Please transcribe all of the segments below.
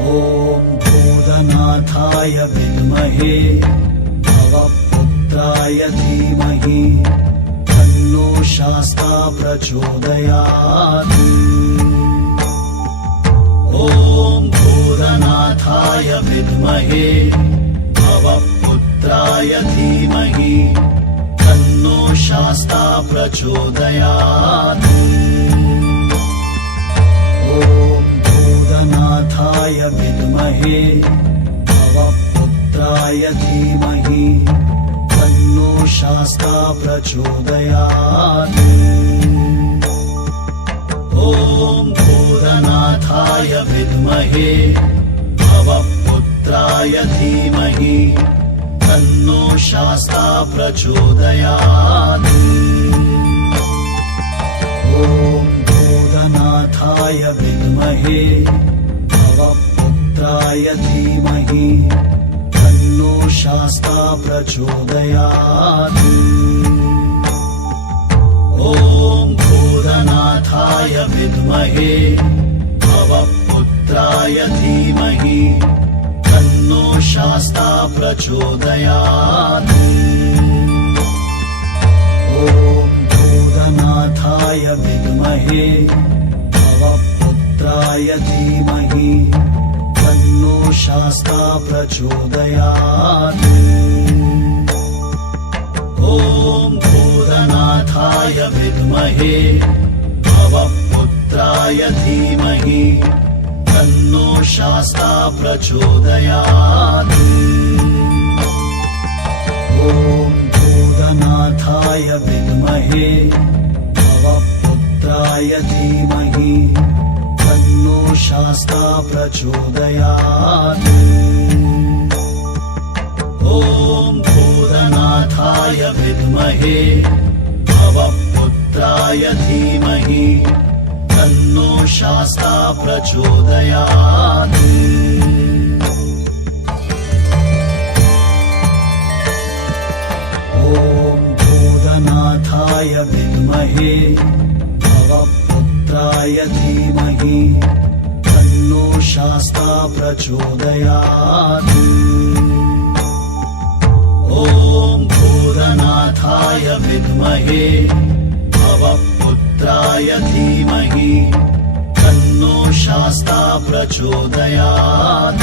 ॐ भूतनाथाय विद्महे भवपुत्राय धीमहि तन्नो शास्ता प्रचोदयात्। ॐ भूतनाथाय विद्महे भवपुत्राय धीमहि तन्नो शास्ता प्रचोदयात्। ॐ भूतनाथाय विद्महे भवपुत्राय धीमहि तन्नो शास्ता प्रचोदयात्। ॐ भूतनाथाय विद्महे भवपुत्राय धीमहि तन्नो शास्ता प्रचोदयात्। ॐ भूतनाथाय विद्महे भवपुत्राय धीमहि तन्नो शास्ता प्रचोदयात्। ॐ भूतनाथाय विद्महे भवपुत्राय धीमहि तन्नो शास्ता प्रचोदयात्। ॐ भूतनाथाय विद्महे भवपुत्राय धीमहि तन्नो शास्ता प्रचोदयात्। ॐ भूतनाथाय विद्महे भवपुत्राय धीमहि तन्नो शास्ता प्रचोदयात्। ॐ भूतनाथाय विद्महे भवपुत्राय धीमहि तन्नो शास्ता प्रचोदयात्। ॐ भूतनाथाय विद्महे भवपुत्राय धीमहि तन्नो शास्ता प्रचोदयात्। ॐ भूतनाथाय विद्महे भवपुत्राय धीमहि तन्नो शास्ता प्रचोदयात्। ॐ भूतनाथाय विद्महे भवपुत्राय धीमहि तन्नो शास्ता प्रचोदयात्।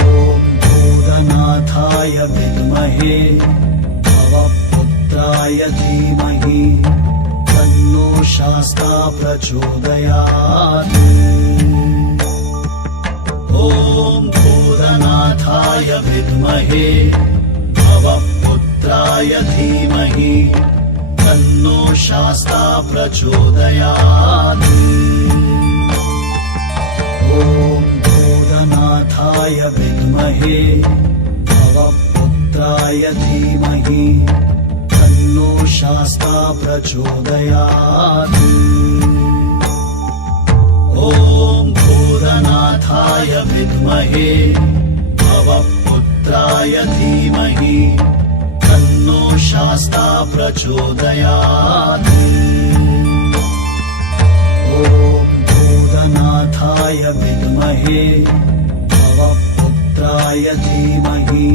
ॐ भूतनाथाय विद्महे भवपुत्राय धीमहि तन्नो शास्ता प्रचोदयात्। ॐ भूतनाथाय विद्महे भवपुत्राय धीमहि तन्नो शास्ता प्रचोदयात्। ॐ भूतनाथाय विद्महे भवपुत्राय धीमहि तन्नो शास्ता प्रचोदयात्। ॐ भूतनाथाय विद्महे भवपुत्राय धीमहि तन्नो शास्ता प्रचोदयात्। ॐ भूतनाथाय विद्महे भवपुत्राय धीमहि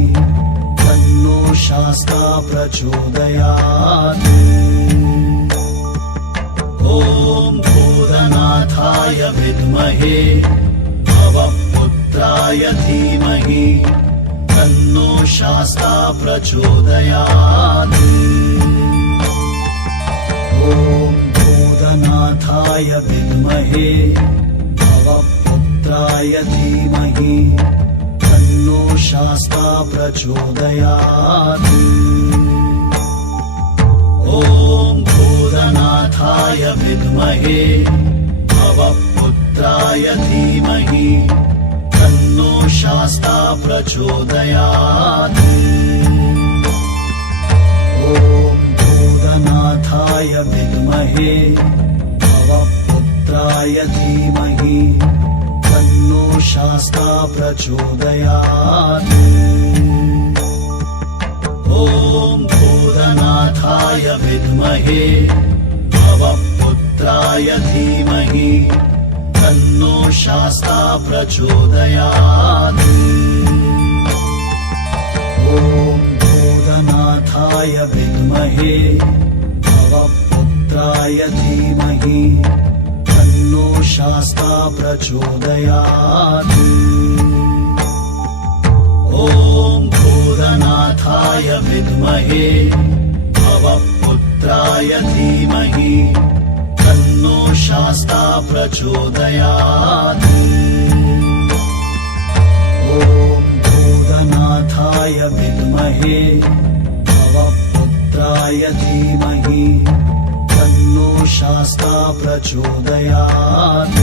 तन्नो शास्ता प्रचोदयात्। ॐ भूतनाथाय विद्महे भवपुत्राय धीमहि तन्नो शास्ता प्रचोदयात्। ॐ भूतनाथाय विद्महे भवपुत्राय धीमहि तन्नो शास्ता प्रचोदयात्। ॐ भूतनाथाय विद्महे भवपुत्राय धीमहि तन्नो शास्ता प्रचोदयात्। ॐ भूतनाथाय विद्महे भवपुत्राय धीमहि तन्नो शास्ता प्रचोदयात्। ॐ भूतनाथाय विद्महे भवपुत्राय धीमहि तन्नो शास्ता प्रचोदयात् ॐ भूतनाथाय विद्महे भवपुत्राय धीमहि तन्नो शास्ता प्रचोदयात् ॐ भूतनाथाय विद्महे भवपुत्राय धीमहि तन्नो शास्ता प्रचोदयात् ॐ भूतनाथाय विद्महे भवपुत्राय धीमहि तन्नो शास्ता प्रचोदयात्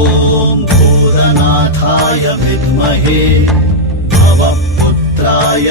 ॐ भूतनाथाय विद्महे भवपुत्राय